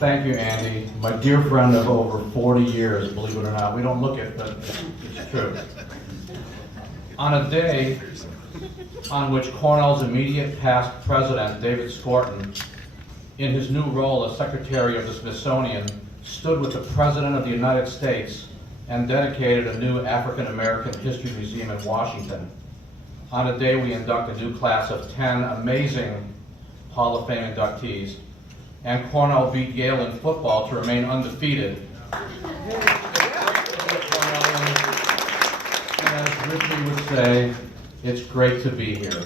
Thank you, Andy. My dear friend of over 40 years, believe it or not. We don't look it, but it's true. On a day on which Cornell's immediate past president, David Scorton, in his new role as Secretary of the Smithsonian, stood with the President of the United States and dedicated a new African American History Museum in Washington. On a day we induct a new class of 10 amazing Hall of Fame inductees, and Cornell beat Yale in football to remain undefeated. And as Richie would say, it's great to be here.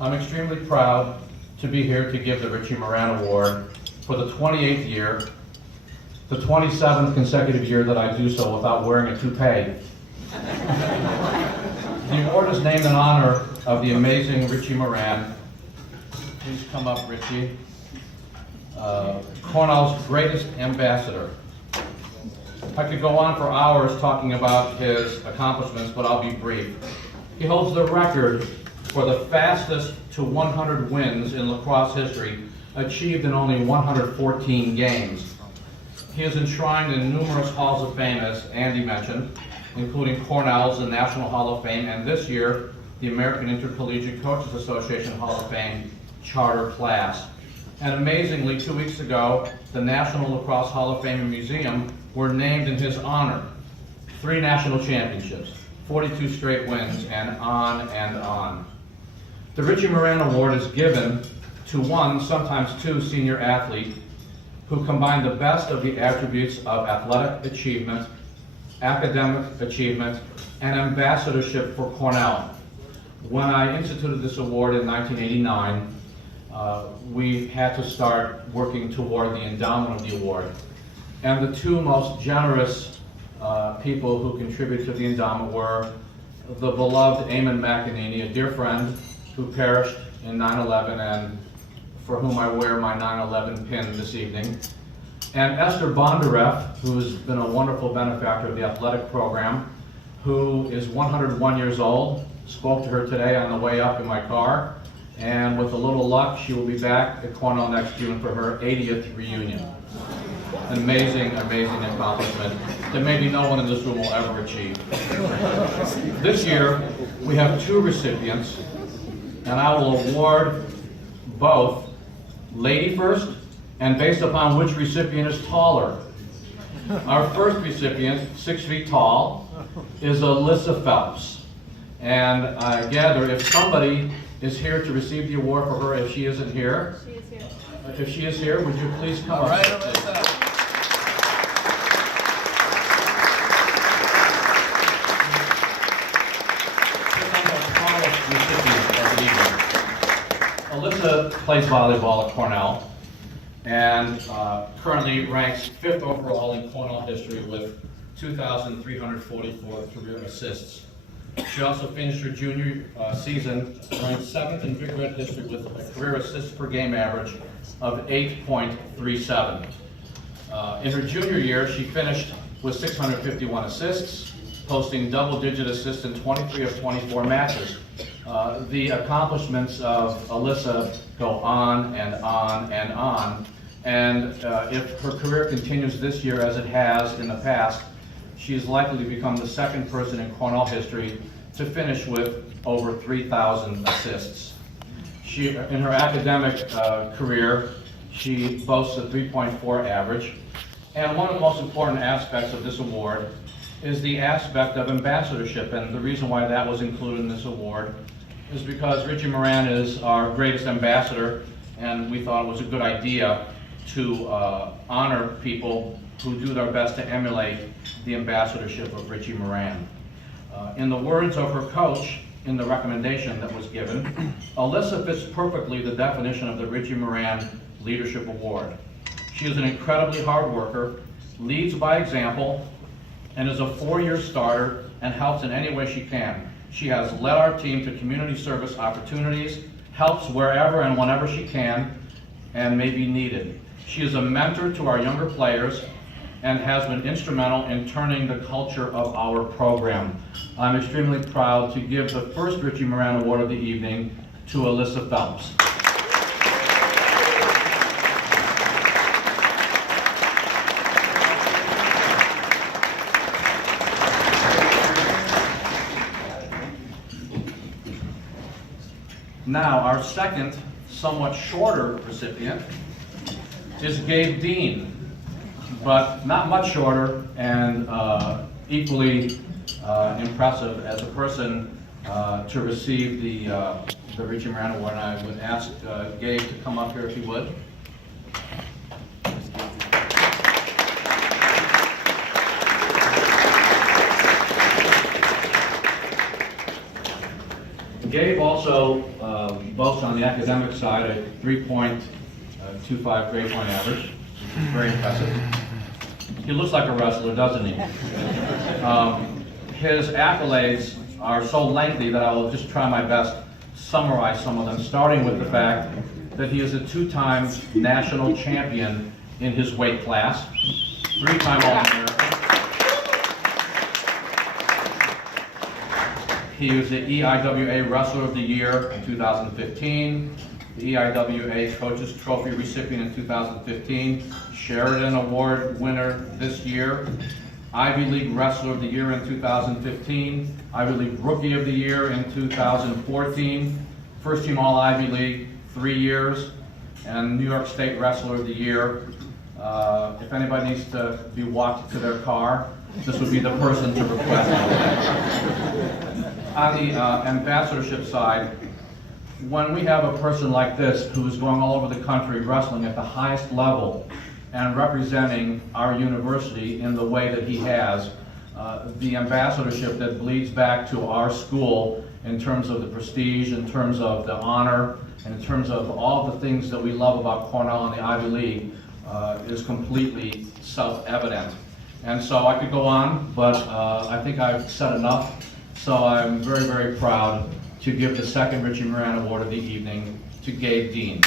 I'm extremely proud to be here to give the Richie Moran Award for the 28th year, the 27th consecutive year that I do so without wearing a toupee. The award is named in honor of the amazing Richie Moran. Please come up, Richie. Cornell's greatest ambassador. I could go on for hours talking about his accomplishments, but I'll be brief. He holds the record for the fastest to 100 wins in lacrosse history, achieved in only 114 games. He is enshrined in numerous halls of fame, as Andy mentioned, including Cornell's, the National Hall of Fame, and this year, the American Intercollegiate Coaches Association Hall of Fame charter class. And amazingly, 2 weeks ago, the National Lacrosse Hall of Fame and Museum were named in his honor. 3 national championships, 42 straight wins, and on and on. The Richie Moran Award is given to one, sometimes two, senior athlete who combine the best of the attributes of athletic achievement, academic achievement, and ambassadorship for Cornell. When I instituted this award in 1989, we had to start working toward the endowment of the award. And the 2 most generous people who contributed to the endowment were the beloved Eamon McEnany, a dear friend who perished in 9/11 and for whom I wear my 9/11 pin this evening, and Esther Bondareff, who's been a wonderful benefactor of the athletic program, who is 101 years old. Spoke to her today on the way up in my car, and with a little luck, she will be back at Cornell next June for her 80th reunion. Amazing, amazing accomplishment that maybe no one in this room will ever achieve. This year, we have 2 recipients, and I will award both lady first, and based upon which recipient is taller. Our first recipient, 6 feet tall, is Alyssa Phelps. And I gather if somebody is here to receive the award for her, if she isn't here. She is here. If she is here, would you please come? All right, Alyssa. Alyssa plays volleyball at Cornell and currently ranks 5th overall in Cornell history with 2,344 career assists. She also finished her junior season ranked 7th in Big Red history with a career assists per game average of 8.37. In her junior year, she finished with 651 assists, posting double-digit assists in 23 of 24 matches. The accomplishments of Alyssa go on and on and on, and if her career continues this year as it has in the past, she is likely to become the 2nd person in Cornell history to finish with over 3,000 assists. In her academic career, she boasts a 3.4 average, and one of the most important aspects of this award is the aspect of ambassadorship, and the reason why that was included in this award is because Richie Moran is our greatest ambassador, and we thought it was a good idea to honor people who do their best to emulate the ambassadorship of Richie Moran. In the words of her coach in the recommendation that was given, Alyssa fits perfectly the definition of the Richie Moran Leadership Award. She is an incredibly hard worker, leads by example, and is a 4-year starter and helps in any way she can. She has led our team to community service opportunities, helps wherever and whenever she can and may be needed. She is a mentor to our younger players and has been instrumental in turning the culture of our program. I'm extremely proud to give the first Richie Moran Award of the evening to Alyssa Phelps. Now, our second, somewhat shorter recipient is Gabe Dean, but not much shorter and equally impressive as a person to receive the Richie Moran Award. And I would ask Gabe to come up here if he would. Gabe also boasts on the academic side a 3.25 grade point average, which is very impressive. He looks like a wrestler, doesn't he? His accolades are so lengthy that I will just try my best to summarize some of them, starting with the fact that he is a two-time national champion in his weight class, three-time All-American. He was the EIWA Wrestler of the Year in 2015, the EIWA Coaches Trophy recipient in 2015, Sheridan Award winner this year, Ivy League Wrestler of the Year in 2015, Ivy League Rookie of the Year in 2014, First Team All-Ivy League 3 years, and New York State Wrestler of the Year. If anybody needs to be walked to their car, this would be the person to request. On the ambassadorship side, when we have a person like this who is going all over the country wrestling at the highest level and representing our university in the way that he has, the ambassadorship that bleeds back to our school in terms of the prestige, in terms of the honor, and in terms of all the things that we love about Cornell and the Ivy League is completely self-evident. And so I could go on, but I think I've said enough. So I'm very, very proud to give the second Richie Moran Award of the evening to Gabe Dean.